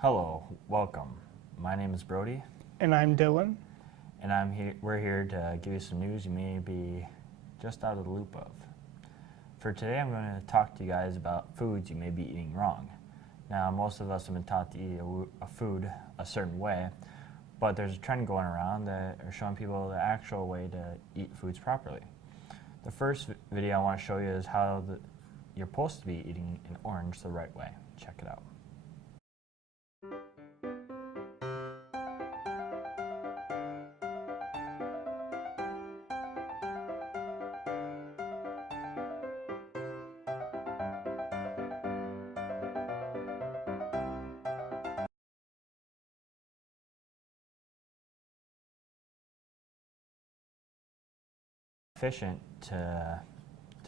Hello, welcome. My name is Brody, And I'm Dylan. and we're here to give you some news you may be just out of the loop of. For today, I'm going to talk to you guys about foods you may be eating wrong. Now, most of us have been taught to eat a food a certain way, but there's a trend going around that are showing people the actual way to eat foods properly. The first video I want to show you is how you're supposed to be eating an orange the right way. Check it out. Efficient to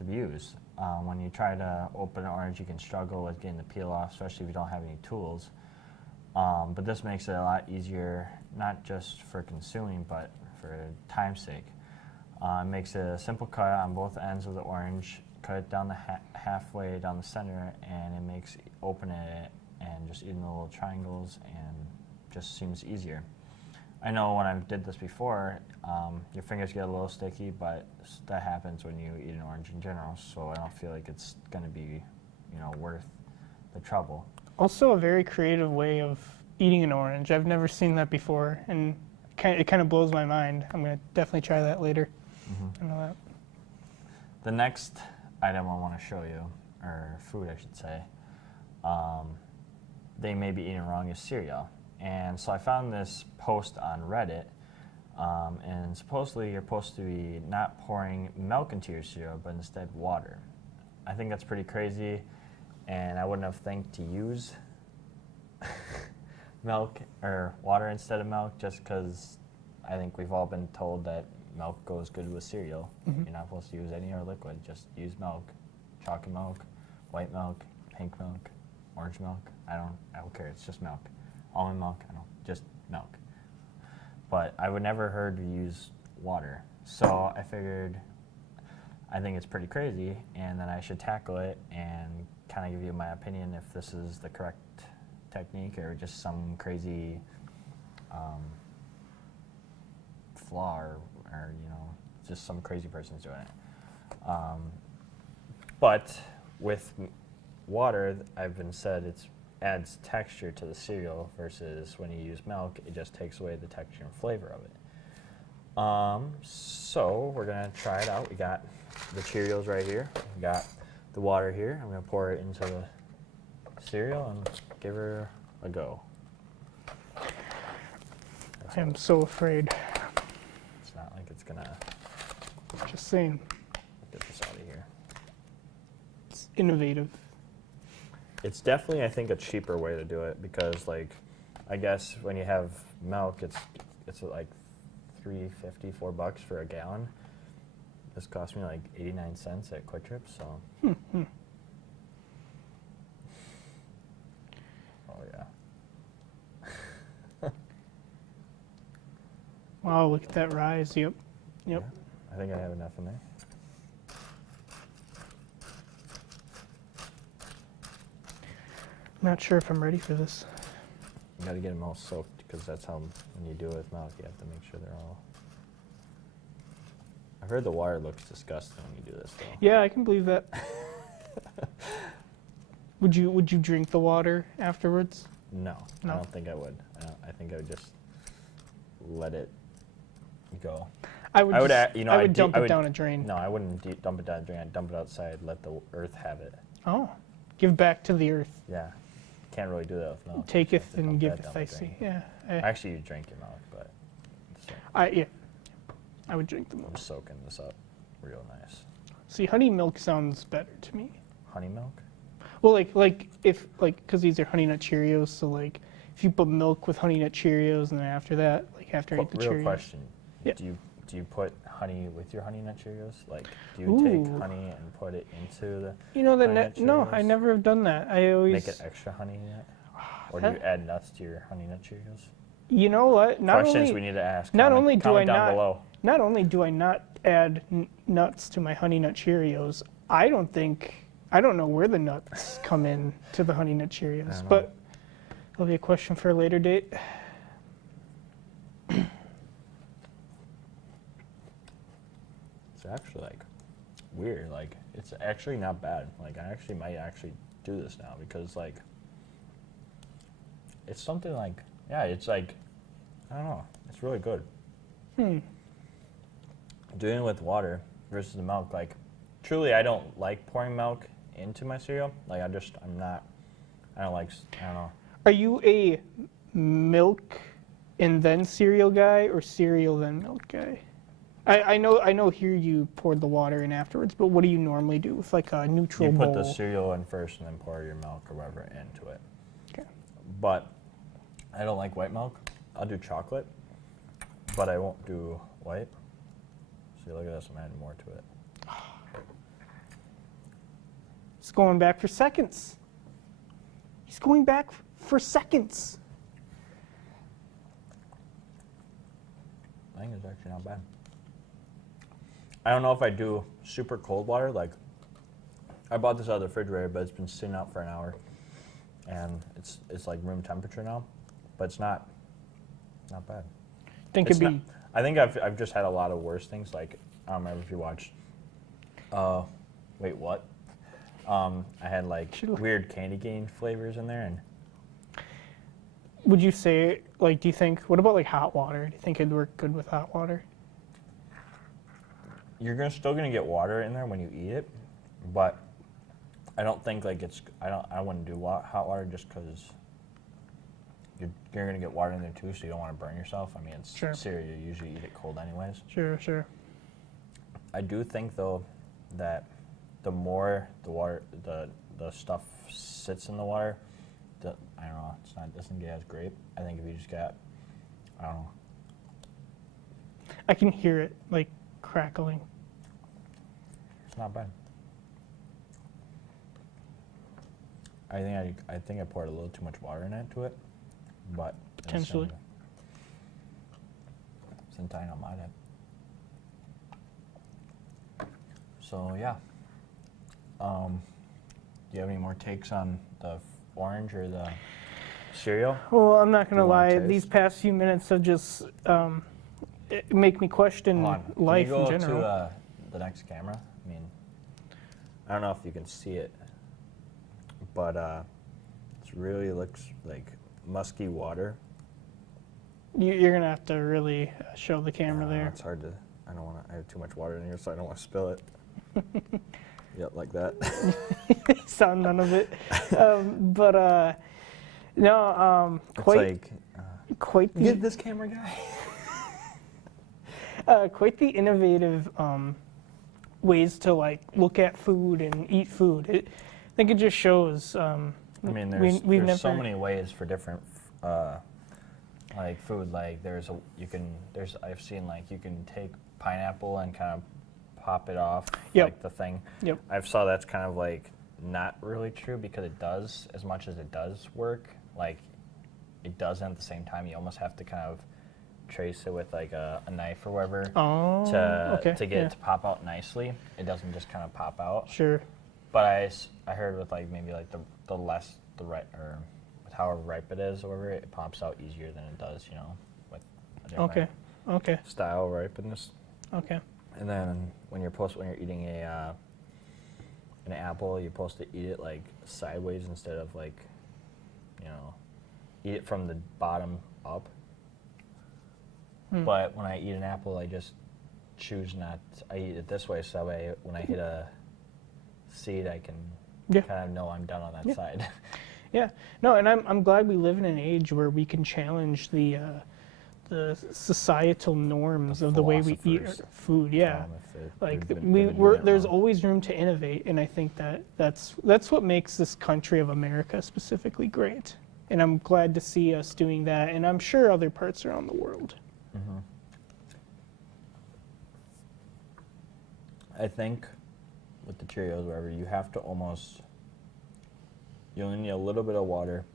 be used. When you try to open an orange, you can struggle with getting the peel off, especially if you don't have any tools. But this makes it a lot easier, not just for consuming, but for time's sake. It makes it a simple cut on both ends of the orange, cut it down the halfway down the center, and it makes opening it and just eating the little triangles and just seems easier. I know when I did this before, your fingers get a little sticky, but that happens when you eat an orange in general, so I don't feel like it's going to be, worth the trouble. Also a very creative way of eating an orange. I've never seen that before, and it kind of blows my mind. I'm going to definitely try that later. I know that. The next item I want to show you, or food I should say, they may be eating wrong is cereal. And so I found this post on Reddit, and supposedly you're supposed to be not pouring milk into your cereal, but instead water. I think that's pretty crazy, and I wouldn't have thought to use milk or water instead of milk, just because I think we've all been told that milk goes good with cereal. You're not supposed to use any other liquid, just use milk. Chocolate milk, white milk, pink milk, orange milk. I don't care, it's just milk. Almond milk, just milk. But I would never heard to use water. So I figured, I think it's pretty crazy, and then I should tackle it and kind of give you my opinion if this is the correct technique or just some crazy flaw or just some crazy person's doing it. But with water, I've been said it's adds texture to the cereal versus when you use milk, it just takes away the texture and flavor of it. So we're gonna try it out. We got the Cheerios right here. We got the water here. I'm gonna pour it into the cereal and give her a go. I am so afraid. It's not like it's gonna. Just saying. Get this out of here. It's innovative. It's definitely, I think, a cheaper way to do it because, I guess when you have milk, it's like $3.50, $4 for a gallon. This cost me like 89 cents at Quick Trip, so. Oh yeah. Wow, look at that rise. Yep. Yeah, I think I have enough in there. Not sure if I'm ready for this. You got to get them all soaked because that's how when you do it with milk, you have to make sure they're all. I've heard the water looks disgusting when you do this, though. Yeah, I can believe that. Would you drink the water afterwards? No, No? I don't think I would. I think I would just let it go. I would dump it down a drain. No, I wouldn't dump it down a drain. I'd dump it outside, let the earth have it. Oh, give back to the earth. Yeah, can't really do that with milk. Taketh and Dump that giveth, down the I see. drain. Yeah. Actually, you drink your milk, but I would drink the I'm milk. soaking this up real nice. See, honey milk sounds better to me. Honey milk? Well, because these are Honey Nut Cheerios, so if you put milk with Honey Nut Cheerios, and then after that, after I eat the Real Cheerios. question. Yeah. Do you put honey with your Honey Nut Cheerios? Do you Ooh. take honey and put it into the No, I Cheerios? never have done that. I always Make it extra honey in it? Or do you add nuts to your Honey Nut Cheerios? You know what? Questions we need to ask. Not Comment- only do comment I down not below. Not only do I not add nuts to my Honey Nut Cheerios, I don't know where the nuts come in to the Honey Nut Cheerios. But That'll be a question for a later date. It's actually like weird. Like it's actually not bad. Like I actually might actually do this now because like it's something like yeah, it's like I don't know. It's really good. Doing it with water versus the milk, like truly I don't like pouring milk into my cereal. Like I don't know. Are you a milk and then cereal guy or cereal then milk guy? I know here you poured the water in afterwards, but what do you normally do with like a neutral You bowl? put the cereal in first and then pour your milk or whatever into it. Okay. But I don't like white milk. I'll do chocolate, but I won't do white. See, look at this, I'm adding more to it. He's going back for seconds. He's going back for seconds. I think it's actually not bad. I don't know if I do super cold water. Like, I bought this out of the refrigerator, but it's been sitting out for an hour, and it's like room temperature now, but it's not bad. Think It's it'd be I think I've just had a lot of worse things. Like I don't remember if you watched. Wait, what? I had like weird candy cane flavors in there, and Would you say, like, do you think, what about like hot water? Do you think it'd work good with hot water? you're still gonna get water in there when you eat it, but I don't think like I wouldn't do hot water just because you're gonna get water in there too, so you don't want to burn yourself. I mean, it's Sure. cereal. You usually eat it cold anyways. Sure. I do think though that the more the water, the stuff sits in the water, I don't know, it doesn't get as great. I think if you just got, I don't know, I can hear it like crackling. it's not bad. I think I poured a little too much water into it, but Potentially. Since I know my dad. So yeah. Do you have any more takes on the orange or the cereal? Well, I'm not gonna You want lie. taste? These past few minutes have just make me question Hold on. life Can you go in general. to the next camera? I mean, I don't know if you can see it, but it really looks like musky water. You're gonna have to really show the camera there. It's hard to. I don't want to. I have too much water in here, so I don't want to spill it. Yep, like that. Saw none of it. But no, It's quite like quite the get this camera guy. quite the innovative ways to like look at food and eat food. I think it just shows. I mean, we've there's so never- many ways for different like food. Like I've seen like you can take pineapple and kind of pop it off Yep. like the thing. Yep. I've saw that's kind of like not really true because it does, as much as it does work, like it doesn't at the same time. You almost have to kind of trace it with like a knife or whatever Oh, okay. to get yeah. it to pop out nicely. It doesn't just kind of pop out. Sure. But I heard with like maybe like the less the right or with however ripe it is or whatever, it pops out easier than it does, you know, with a different Okay. style ripeness. Okay. And then when you're eating an apple, you're supposed to eat it like sideways instead of like, you know, eat it from the bottom up. But when I eat an apple, I just choose not. I eat it this way, so that way when I hit a seed, I can Yeah. kind of know I'm done on that Yeah. side. Yeah. No, and I'm glad we live in an age where we can challenge the societal norms The of the way we eat our philosophers. food. Yeah. If they- Like they've been doing it there's wrong. always room to innovate, and I think that's what makes this country of America specifically great. And I'm glad to see us doing that, and I'm sure other parts around the world. I think with the Cheerios, wherever you have to almost, you only need a little bit of water,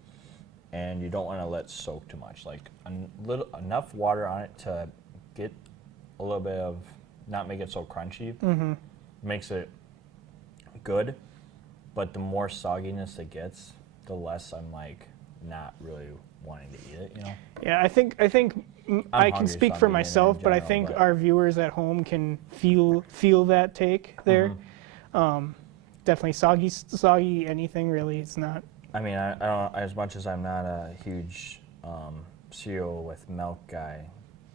and you don't want to let it soak too much. Like enough water on it to get a little bit of, not make it so crunchy. Makes it good, but the more sogginess it gets, the less I'm like not really wanting to eat it, you know? Yeah, I think I can hungry, speak so for I'm eating it in myself, but I general, think but- our viewers at home can feel that take there. Definitely soggy anything really. It's not. I mean, I don't, as much as I'm not a huge cereal with milk guy,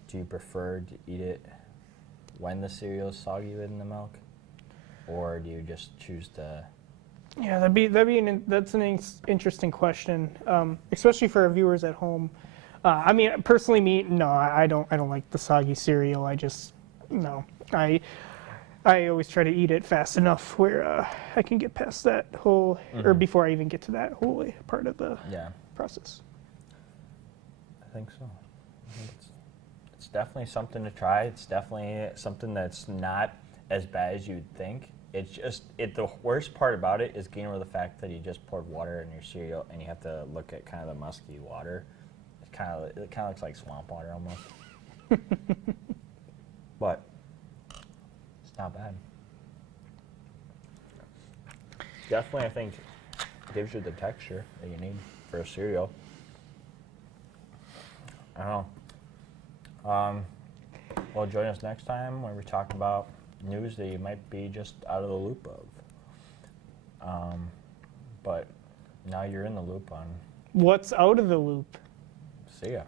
do you prefer to eat it when the cereal is soggy within the milk? Or do you just choose to? Yeah, that's an interesting question, especially for our viewers at home. I mean, personally, no, I don't like the soggy cereal. No, I always try to eat it fast enough where I can get past that whole, or before I even get to that whole part of the Yeah, process. I think so. I think it's definitely something to try. It's definitely something that's not as bad as you'd think. It's just the worst part about it is getting over the fact that you just poured water in your cereal and you have to look at kind of the musky water. It kind of looks like swamp water almost. But it's not bad. Definitely, I think it gives you the texture that you need for a cereal. I don't know. Well, join us next time when we talk about news that you might be just out of the loop of. But now you're in the loop on. What's out of the loop? See ya.